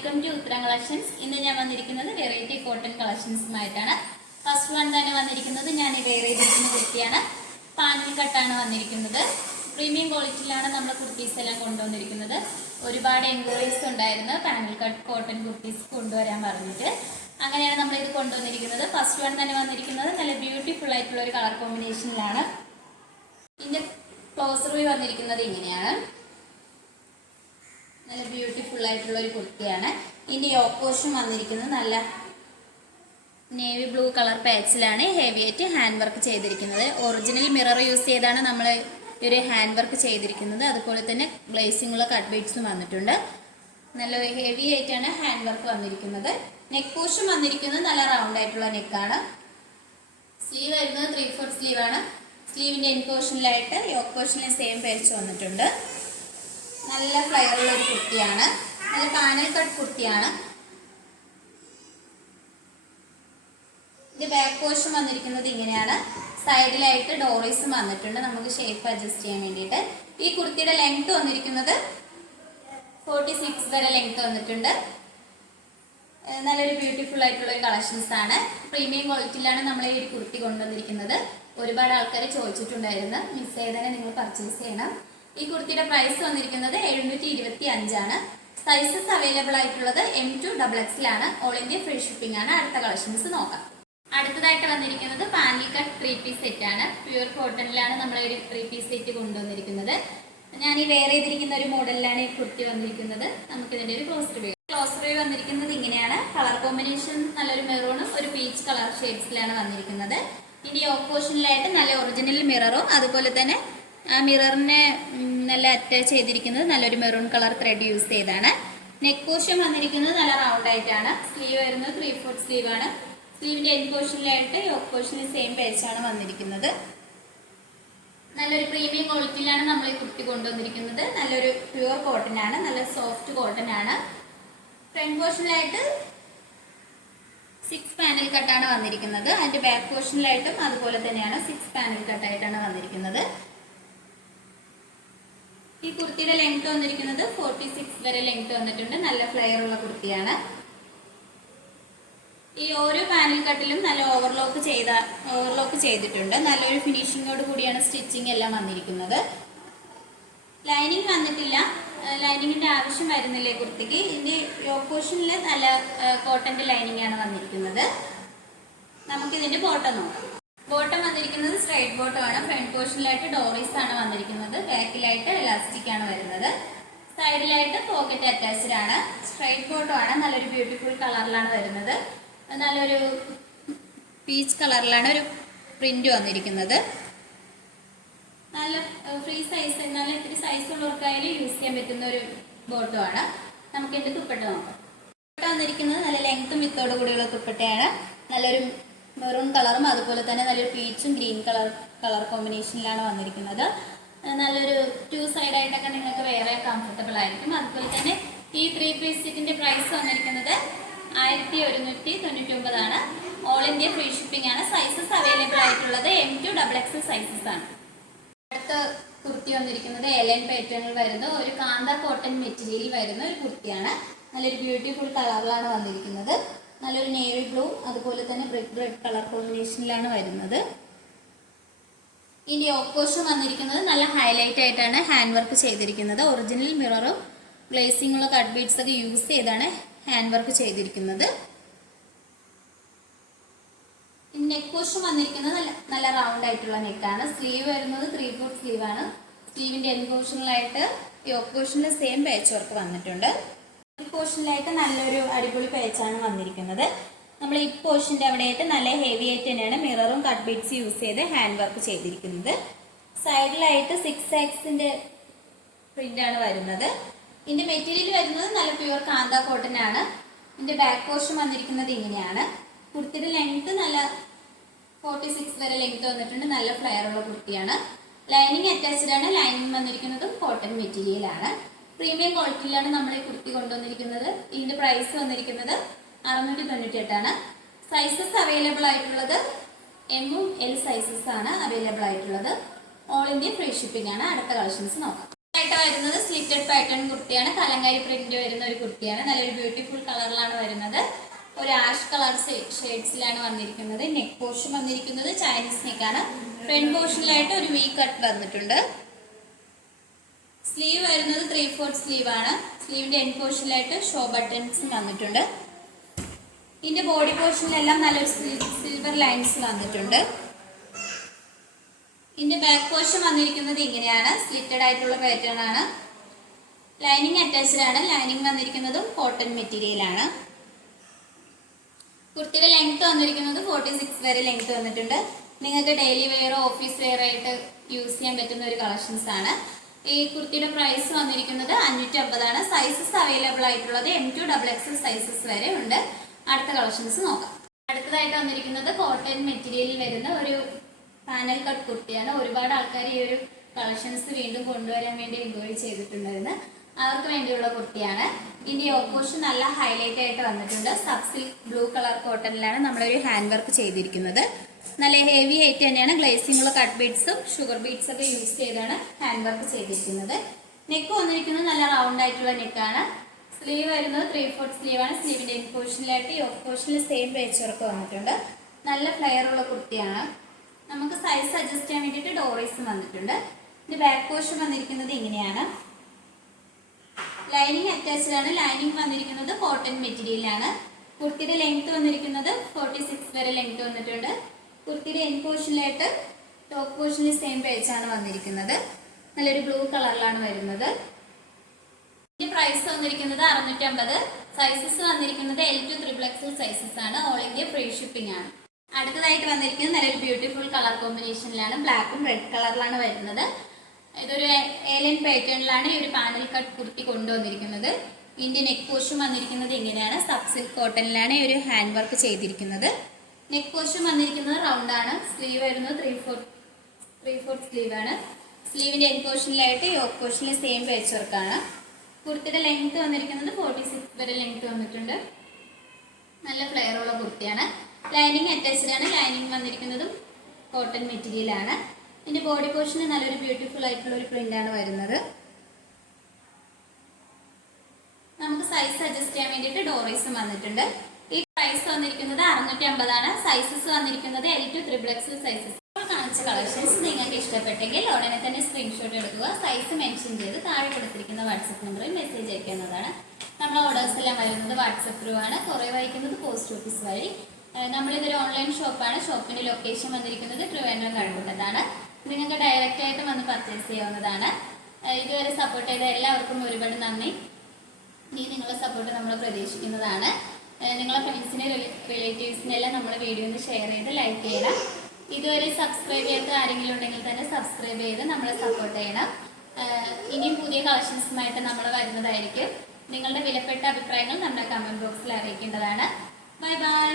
Welcome to ഉത്തരം collections. ഇന്ന് ഞാൻ വന്നിരിക്കുന്നത് വെറൈറ്റി കോട്ടൺ കളക്ഷൻസുമായിട്ടാണ്. ഫസ്റ്റ് വൺ തന്നെ വന്നിരിക്കുന്നത് ഞാൻ ഈ വെയർ ചെയ്തിരിക്കുന്ന കുർത്തിയാണ്. പാനൽ കട്ടാണ് വന്നിരിക്കുന്നത്. പ്രീമിയം ക്വാളിറ്റിയിലാണ് നമ്മൾ കുർത്തീസ് എല്ലാം കൊണ്ടുവന്നിരിക്കുന്നത്. ഒരുപാട് എൻക്വയറീസ് ഉണ്ടായിരുന്നു പാനൽ കട്ട് കോട്ടൺ കുർത്തീസ് കൊണ്ടുവരാൻ പറഞ്ഞിട്ട്. അങ്ങനെയാണ് നമ്മൾ ഇത് കൊണ്ടുവന്നിരിക്കുന്നത്. ഫസ്റ്റ് വൺ തന്നെ വന്നിരിക്കുന്നത് നല്ല ബ്യൂട്ടിഫുൾ ആയിട്ടുള്ള ഒരു കളർ കോമ്പിനേഷനിലാണ്. ഇതിന്റെ ക്ലോസർ വ്യൂ വന്നിരിക്കുന്നത് ഇങ്ങനെയാണ്. നല്ല ബ്യൂട്ടിഫുൾ ആയിട്ടുള്ള ഒരു കുർത്തിയാണ്. ഇതിന്റെ യോക്ക് പോർഷൻ വന്നിരിക്കുന്നത് നല്ല നേവി ബ്ലൂ കളർ പാച്ചിലാണ് ഹെവി ആയിട്ട് ഹാൻഡ് വർക്ക് ചെയ്തിരിക്കുന്നത്. ഒറിജിനൽ മിറർ യൂസ് ചെയ്താണ് നമ്മൾ ഒരു ഹാൻഡ് വർക്ക് ചെയ്തിരിക്കുന്നത്. അതുപോലെ തന്നെ ഗ്ലേസിംഗ് ഉള്ള കട്ട് ബീഡ്സും വന്നിട്ടുണ്ട്. നല്ല ഹെവി ആയിട്ടാണ് ഹാൻഡ് വർക്ക് വന്നിരിക്കുന്നത്. നെക്ക് പോർഷൻ വന്നിരിക്കുന്നത് നല്ല റൗണ്ട് ആയിട്ടുള്ള നെക്കാണ്. സ്ലീവ് വരുന്നത് 3/4 സ്ലീവ് ആണ്. സ്ലീവിന്റെ എൻഡ് പോർഷനിലായിട്ട് യോക്ക് പോർഷനിൽ സെയിം പേച്ച് വന്നിട്ടുണ്ട്. നല്ല ഫ്ലയർ ഉള്ള ഒരു കുർത്തിയാണ്. നല്ല പാനൽ കട്ട് കുർത്തിയാണ്. ഇത് ബാക്ക് പോർഷൻ വന്നിരിക്കുന്നത് ഇങ്ങനെയാണ്. സൈഡിലായിട്ട് ഡോറീസും വന്നിട്ടുണ്ട് നമുക്ക് ഷേപ്പ് അഡ്ജസ്റ്റ് ചെയ്യാൻ വേണ്ടിയിട്ട്. ഈ കുർത്തിയുടെ ലെങ്ത് വന്നിരിക്കുന്നത് 46 വരെ ലെങ്ത് വന്നിട്ടുണ്ട്. നല്ലൊരു ബ്യൂട്ടിഫുൾ ആയിട്ടുള്ള ഒരു കളക്ഷൻസ് ആണ്. പ്രീമിയം ക്വാളിറ്റിയിലാണ് നമ്മൾ ഈ ഒരു കുർത്തി കൊണ്ടുവന്നിരിക്കുന്നത്. ഒരുപാട് ആൾക്കാർ ചോദിച്ചിട്ടുണ്ടായിരുന്നു. മിസ് ചെയ്തതിനെ നിങ്ങൾ പർച്ചേസ് ചെയ്യണം. ഈ കുർത്തിയുടെ പ്രൈസ് വന്നിരിക്കുന്നത് 725 ആണ്. സൈസസ് അവൈലബിൾ ആയിട്ടുള്ളത് M2 XXL ആണ്. ഓൾ ഇന്ത്യ ഫ്രീ ഷിപ്പിംഗ് ആണ്. അടുത്ത കളക്ഷൻസ് നോക്കാം. അടുത്തതായിട്ട് വന്നിരിക്കുന്നത് പാനൽ കട്ട് 3 പീസ് സെറ്റ് ആണ്. പ്യൂർ കോട്ടണിലാണ് നമ്മൾ ഒരു 3 പീസ് സെറ്റ് കൊണ്ടുവന്നിരിക്കുന്നത്. ഞാൻ ഈ വെയർ ചെയ്തിരിക്കുന്ന ഒരു മോഡലിലാണ് ഈ കുർത്തി വന്നിരിക്കുന്നത്. നമുക്ക് ഇതിന്റെ ഒരു ക്ലോസർ വ്യൂ വന്നിരിക്കുന്നത് ഇങ്ങനെയാണ്. കളർ കോമ്പിനേഷൻ നല്ലൊരു മെറൂണും ഒരു പീച്ച് കളർ ഷെയ്ഡ്സിലാണ് വന്നിരിക്കുന്നത്. ഇനി യോക്ക് പോർഷനിലായിട്ട് നല്ല ഒറിജിനൽ മിററും അതുപോലെ തന്നെ ആ മിററിനെ നല്ല അറ്റാച്ച് ചെയ്തിരിക്കുന്നത് നല്ലൊരു മെറൂൺ കളർ ത്രെഡ് യൂസ് ചെയ്താണ്. നെക്ക് പോർഷൻ വന്നിരിക്കുന്നത് നല്ല റൗണ്ട് ആയിട്ടാണ്. സ്ലീവ് വരുന്നത് 3/4 സ്ലീവ് ആണ്. സ്ലീവിന്റെ എൻഡ് പോർഷനിലായിട്ട് യോക്ക് പോർഷനിൽ സെയിം പേച്ചാണ് വന്നിരിക്കുന്നത്. നല്ലൊരു പ്രീമിയം ക്വാളിറ്റിയിലാണ് നമ്മൾ ഈ കുർത്തി കൊണ്ടുവന്നിരിക്കുന്നത്. നല്ലൊരു പ്യുവർ കോട്ടൺ ആണ്. നല്ല സോഫ്റ്റ് കോട്ടൺ ആണ്. ഫ്രണ്ട് പോർഷനിലായിട്ട് 6 പാനൽ കട്ടാണ് വന്നിരിക്കുന്നത്. അതിന്റെ ബാക്ക് പോർഷനിലായിട്ടും അതുപോലെ തന്നെയാണ് 6 പാനൽ കട്ടായിട്ടാണ് വന്നിരിക്കുന്നത്. ഈ കുർത്തിയുടെ ലെങ്ത് വന്നിരിക്കുന്നത് 46 വരെ ലെങ്ത് വന്നിട്ടുണ്ട്. നല്ല ഫ്ലെയർ ഉള്ള കുർത്തിയാണ്. ഈ ഓരോ പാനൽ കട്ടിലും നല്ല ഓവർലോക്ക് ചെയ്തിട്ടുണ്ട്. നല്ലൊരു ഫിനിഷിങ്ങോട് കൂടിയാണ് സ്റ്റിച്ചിങ് എല്ലാം വന്നിരിക്കുന്നത്. ലൈനിങ് വന്നിട്ടില്ല. ലൈനിങ്ങിന്റെ ആവശ്യം വരുന്നില്ല ഈ കുർത്തിക്ക്. ഇതിന്റെ യോക്ക് പോർഷനിൽ നല്ല കോട്ടന്റെ ലൈനിങ് ആണ് വന്നിരിക്കുന്നത്. നമുക്കിതിന്റെ ബോട്ടം നോക്കാം. ബോട്ടം വന്നിരിക്കുന്നത് സ്ട്രൈറ്റ് ബോട്ടം ആണ്. ഫ്രണ്ട് പോർഷനിലായിട്ട് ഡോറീസ് ആണ് വന്നിരിക്കുന്നത്. ബാക്കിലായിട്ട് എലാസ്റ്റിക് ആണ് വരുന്നത്. സൈഡിലായിട്ട് പോക്കറ്റ് അറ്റാച്ച്ഡ് ആണ്. സ്ട്രൈറ്റ് ബോട്ടം ആണ്. നല്ലൊരു ബ്യൂട്ടിഫുൾ കളറിലാണ് വരുന്നത്. നല്ലൊരു പീച്ച് കളറിലാണ് ഒരു പ്രിന്റ് വന്നിരിക്കുന്നത്. നല്ല ഫ്രീ സൈസ് എന്നാലും ഇത്തിരി സൈസ് ഉള്ളവർക്കായാലും യൂസ് ചെയ്യാൻ പറ്റുന്ന ഒരു ബോട്ടം ആണ്. നമുക്ക് ഇതിന്റെ ദുപ്പട്ട നോക്കാം. ദുപ്പട്ട വന്നിരിക്കുന്നത് നല്ല ലെങ്ത്തും വിത്തോട് കൂടിയുള്ള ദുപ്പട്ടയാണ്. നല്ലൊരു മെറൂൺ കളറും അതുപോലെ തന്നെ നല്ലൊരു പീച്ചും ഗ്രീൻ കളർ കോമ്പിനേഷനിലാണ് വന്നിരിക്കുന്നത്. നല്ലൊരു 2 സൈഡായിട്ടൊക്കെ നിങ്ങൾക്ക് വേറെ കംഫർട്ടബിൾ ആയിരിക്കും. അതുപോലെ തന്നെ ഈ 3 പീസ് സെറ്റിന്റെ പ്രൈസ് വന്നിരിക്കുന്നത് 1199 ആണ്. ഓൾ ഇന്ത്യ ഫ്രീ ഷിപ്പിംഗ് ആണ്. സൈസസ് അവൈലബിൾ ആയിട്ടുള്ളത് M2 XXL സൈസസ് ആണ്. അടുത്ത കുർത്തി വന്നിരിക്കുന്നത് എലൻ പാറ്റേണിൽ വരുന്ന ഒരു കാന്ത കോട്ടൺ മെറ്റീരിയൽ വരുന്ന ഒരു കുർത്തിയാണ്. നല്ലൊരു ബ്യൂട്ടിഫുൾ കളറിലാണ് വന്നിരിക്കുന്നത്. നല്ലൊരു നേവി ബ്ലൂ അതുപോലെ തന്നെ ബ്രിക്ക് റെഡ് കളർ കോമ്പിനേഷനിലാണ് വരുന്നത്. ഇതിന്റെ യോക്ക് പോർഷൻ വന്നിരിക്കുന്നത് നല്ല ഹൈലൈറ്റ് ആയിട്ടാണ് ഹാൻഡ് വർക്ക് ചെയ്തിരിക്കുന്നത്. ഒറിജിനൽ മിററും ഗ്ലേസിംഗ് ഉള്ള കട്ട് ബീഡ്സ് ഒക്കെ യൂസ് ചെയ്താണ് ഹാൻഡ് വർക്ക് ചെയ്തിരിക്കുന്നത്. നെക്ക് പോർഷൻ വന്നിരിക്കുന്നത് നല്ല റൗണ്ട് ആയിട്ടുള്ള നെക്കാണ്. സ്ലീവ് വരുന്നത് 3/4 സ്ലീവ് ആണ്. സ്ലീവിന്റെ എൻഡ് പോർഷനിലായിട്ട് യോക്ക് പോർഷനിൽ സെയിം പേച്ച് വർക്ക് വന്നിട്ടുണ്ട്. ഈ പോർഷനിലായിട്ട് നല്ലൊരു അടിപൊളി പേച്ചാണ് വന്നിരിക്കുന്നത്. നമ്മൾ ഈ പോർഷന്റെ അവിടെയായിട്ട് നല്ല ഹെവി ആയിട്ട് തന്നെയാണ് മിററും കട്ട് ബീഡ്സ് യൂസ് ചെയ്ത് ഹാൻഡ് വർക്ക് ചെയ്തിരിക്കുന്നത്. സൈഡിലായിട്ട് 6Xന്റെ പ്രിന്റ് ആണ് വരുന്നത്. ഇതിന്റെ മെറ്റീരിയൽ വരുന്നത് നല്ല പ്യുവർ കാന്ത കോട്ടൺ ആണ്. ഇതിന്റെ ബാക്ക് പോർഷൻ വന്നിരിക്കുന്നത് ഇങ്ങനെയാണ്. കുർത്തിയുടെ ലെങ്ത് നല്ല 46 വരെ ലെങ്ത് വന്നിട്ടുണ്ട്. നല്ല ഫ്ലെയർ ഉള്ള കുർത്തിയാണ്. ലൈനിങ് അറ്റാച്ച്ഡ് ആണ്. ലൈനിങ് വന്നിരിക്കുന്നതും കോട്ടൺ മെറ്റീരിയൽ ആണ്. പ്രീമിയം ക്വാളിറ്റിയിലാണ് നമ്മൾ ഈ കുർത്തി കൊണ്ടുവന്നിരിക്കുന്നത്. ഇതിന്റെ പ്രൈസ് വന്നിരിക്കുന്നത് 698 ആണ്. സൈസസ് അവൈലബിൾ ആയിട്ടുള്ളത് M ഉം L സൈസസ് ആണ് അവൈലബിൾ ആയിട്ടുള്ളത്. ഓൾ ഇന്ത്യ ഫ്രീ ഷിപ്പിംഗ് ആണ്. അടുത്ത കളക്ഷൻസ് നോക്കാം. ആയിട്ട് വരുന്നത് സ്ലിറ്റഡ് പാറ്റേൺ കുർത്തിയാണ്. കലങ്കാരി പ്രിന്റ് വരുന്ന ഒരു കുർത്തിയാണ്. നല്ലൊരു ബ്യൂട്ടിഫുൾ കളറിലാണ് വരുന്നത്. ഒരു ആഷ് കളർ ഷെയ്ഡ്സിലാണ് വന്നിരിക്കുന്നത്. നെക്ക് പോർഷൻ വന്നിരിക്കുന്നത് ചൈനീസ് നെക്കാണ്. ഫ്രണ്ട് പോർഷനിലായിട്ട് ഒരു വി കട്ട് വന്നിട്ടുണ്ട്. സ്ലീവ് വരുന്നത് 3/4 സ്ലീവ് ആണ്. സ്ലീവിന്റെ എൻഡ് പോർഷനിലായിട്ട് ഷോ ബട്ടൺസ് വന്നിട്ടുണ്ട്. ഇതിന്റെ ബോഡി പോർഷനിലെല്ലാം നല്ലൊരു സിൽവർ ലൈൻസ് വന്നിട്ടുണ്ട്. ഇതിന്റെ ബാക്ക് പോർഷൻ വന്നിരിക്കുന്നത് ഇങ്ങനെയാണ്. സ്ലിറ്റഡ് ആയിട്ടുള്ള പാറ്റേൺ ആണ്. ലൈനിങ് അറ്റാച്ച്ഡ് ആണ്. ലൈനിങ് വന്നിരിക്കുന്നതും കോട്ടൺ മെറ്റീരിയൽ ആണ്. കുർത്തിയുടെ ലെങ്ത് വന്നിരിക്കുന്നത് 46 വരെ ലെങ്ത് വന്നിട്ടുണ്ട്. നിങ്ങൾക്ക് ഡെയിലി വെയർ ഓഫീസ് വെയർ ആയിട്ട് യൂസ് ചെയ്യാൻ പറ്റുന്ന ഒരു കളക്ഷൻസ് ആണ്. ഈ കുർത്തിയുടെ പ്രൈസ് വന്നിരിക്കുന്നത് 550 ആണ്. സൈസസ് അവൈലബിൾ ആയിട്ടുള്ളത് M2 XXL സൈസസ് വരെ ഉണ്ട്. അടുത്ത കളക്ഷൻസ് നോക്കാം. അടുത്തതായിട്ട് വന്നിരിക്കുന്നത് കോട്ടൺ മെറ്റീരിയലിൽ വരുന്ന ഒരു പാനൽ കട്ട് കുർത്തിയാണ്. ഒരുപാട് ആൾക്കാർ ഈ ഒരു കളക്ഷൻസ് വീണ്ടും കൊണ്ടുവരാൻ വേണ്ടി എൻക്വയറി ചെയ്തിട്ടുണ്ടായിരുന്നു. അവർക്ക് വേണ്ടിയുള്ള കുർത്തിയാണ്. ഇതിന്റെ ഓപ്പോഷൻ നല്ല ഹൈലൈറ്റ് ആയിട്ട് വന്നിട്ടുണ്ട്. സബ്സിൽക്ക് ബ്ലൂ കളർ കോട്ടണിലാണ് നമ്മളൊരു ഹാൻഡ് വർക്ക് ചെയ്തിരിക്കുന്നത്. നല്ല ഹെവി ആയിട്ട് തന്നെയാണ്. ഗ്ലേസിംഗുള്ള കട്ട് ബീഡ്സും ഷുഗർ ബീഡ്സ് ഒക്കെ യൂസ് ചെയ്താണ് ഹാൻഡ് വർക്ക് ചെയ്തിരിക്കുന്നത്. നെക്ക് വന്നിരിക്കുന്നത് നല്ല റൗണ്ട് ആയിട്ടുള്ള നെക്കാണ്. സ്ലീവ് വരുന്നത് 3/4 സ്ലീവ് ആണ്. സ്ലീവിന്റെ എൻഡ് പോർഷനിലായിട്ട് യോക്ക് പോർഷനിൽ സെയിം പേച്ച് വർക്ക് വന്നിട്ടുണ്ട്. നല്ല ഫ്ലെയർ ഉള്ള കുർത്തിയാണ്. നമുക്ക് സൈസ് അഡ്ജസ്റ്റ് ചെയ്യാൻ വേണ്ടിയിട്ട് ഡോറീസും വന്നിട്ടുണ്ട്. ഇതിന്റെ ബാക്ക് പോർഷൻ വന്നിരിക്കുന്നത് ഇങ്ങനെയാണ്. ലൈനിങ് അറ്റാച്ച്ഡ് ആണ്. ലൈനിങ് വന്നിരിക്കുന്നത് കോട്ടൺ മെറ്റീരിയലാണ്. കുർത്തിയുടെ ലെങ്ത് വന്നിരിക്കുന്നത് 46 വരെ ലെങ്ത് വന്നിട്ടുണ്ട്. കുർത്തിയുടെ എൻഡ് പോർഷനിലായിട്ട് ടോപ്പ് പോർഷനിൽ സെയിം പേജാണ് വന്നിരിക്കുന്നത്. നല്ലൊരു ബ്ലൂ കളറിലാണ് വരുന്നത്. ഇതിന്റെ പ്രൈസ് വന്നിരിക്കുന്നത് 650. സൈസസ് വന്നിരിക്കുന്നത് L2 XXL സൈസസ് ആണ്. ഓൾ ഇന്ത്യ ഫ്രീ ഷിപ്പിംഗ് ആണ്. അടുത്തതായിട്ട് വന്നിരിക്കുന്നത് നല്ലൊരു ബ്യൂട്ടിഫുൾ കളർ കോമ്പിനേഷനിലാണ്. ബ്ലാക്കും റെഡ് കളറിലാണ് വരുന്നത്. ഇതൊരു ഏലിയൻ പാറ്റേണിലാണ് ഈ ഒരു പാനൽ കട്ട് കുർത്തി കൊണ്ടുവന്നിരിക്കുന്നത്. ഇതിന്റെ നെക്ക് പോർഷൻ വന്നിരിക്കുന്നത് ഇങ്ങനെയാണ്. സബ് സിൽക്ക് കോട്ടണിലാണ് ഈ ഒരു ഹാൻഡ് വർക്ക് ചെയ്തിരിക്കുന്നത്. നെക്ക് പോർഷൻ വന്നിരിക്കുന്നത് റൗണ്ട് ആണ്. സ്ലീവ് വരുന്നത് 3/4 സ്ലീവ് ആണ്. സ്ലീവിന്റെ എൻഡ് പോർഷനിലായിട്ട് യോക്ക് പോർഷനിൽ സെയിം പേച്ച് വർക്കാണ്. കുർത്തിയുടെ ലെങ്ത് വന്നിരിക്കുന്നത് 46 വരെ ലെങ്ത് വന്നിട്ടുണ്ട്. നല്ല ഫ്ലെയർ ഉള്ള കുർത്തിയാണ്. ലൈനിങ് അറ്റാച്ച്ഡ് ആണ്. ലൈനിങ് വന്നിരിക്കുന്നതും കോട്ടൺ മെറ്റീരിയൽ ആണ്. ഇതിന്റെ ബോഡി പോർഷന് നല്ലൊരു ബ്യൂട്ടിഫുൾ ആയിട്ടുള്ള ഒരു പ്രിന്റ് ആണ് വരുന്നത്. നമുക്ക് സൈസ് അഡ്ജസ്റ്റ് ചെയ്യാൻ വേണ്ടിയിട്ട് ഡോറീസും വന്നിട്ടുണ്ട്. ഈ പ്രൈസ് വന്നിരിക്കുന്നത് 650 ആണ്. സൈസസ് വന്നിരിക്കുന്നത് L2 XXL സൈസസ്. ഇപ്പോൾ കാണിച്ച കളക്ഷൻസ് നിങ്ങൾക്ക് ഇഷ്ടപ്പെട്ടെങ്കിൽ ഉടനെ തന്നെ സ്ക്രീൻഷോട്ട് എടുക്കുക. സൈസ് മെൻഷൻ ചെയ്ത് താഴെ കൊടുത്തിരിക്കുന്ന വാട്സപ്പ് നമ്പറിൽ മെസ്സേജ് അയക്കാവുന്നതാണ്. നമ്മുടെ ഓർഡേഴ്സ് എല്ലാം വരുന്നത് വാട്സപ്പ് ത്രൂ ആണ്. കുറേ വഹിക്കുന്നത് പോസ്റ്റ് ഓഫീസ് വഴി. നമ്മളിതൊരു ഓൺലൈൻ ഷോപ്പാണ്. ഷോപ്പിന്റെ ലൊക്കേഷൻ വന്നിരിക്കുന്നത് ട്രിവാൻഡ്രം കഴക്കൂട്ടത്താണ്. നിങ്ങൾക്ക് ഡയറക്റ്റ് ആയിട്ട് വന്ന് പർച്ചേസ് ചെയ്യാവുന്നതാണ്. ഇതുവരെ സപ്പോർട്ട് ചെയ്ത എല്ലാവർക്കും ഒരുപാട് നന്ദി. ഇനി നിങ്ങളുടെ സപ്പോർട്ട് നമ്മൾ പ്രതീക്ഷിക്കുന്നതാണ്. നിങ്ങളെ ഫ്രണ്ട്സിനെ റിലേറ്റീവ്സിനെല്ലാം നമ്മൾ വീഡിയോ ഒന്ന് ഷെയർ ചെയ്ത് ലൈക്ക് ചെയ്യണം. ഇതുവരെ സബ്സ്ക്രൈബ് ചെയ്യാത്ത ആരെങ്കിലും ഉണ്ടെങ്കിൽ തന്നെ സബ്സ്ക്രൈബ് ചെയ്ത് നമ്മളെ സപ്പോർട്ട് ചെയ്യണം. ഇനിയും പുതിയ കളക്ഷൻസുമായിട്ട് നമ്മൾ വരുന്നതായിരിക്കും. നിങ്ങളുടെ വിലപ്പെട്ട അഭിപ്രായങ്ങൾ നമ്മുടെ കമന്റ് ബോക്സിൽ അറിയിക്കേണ്ടതാണ്. Bye bye.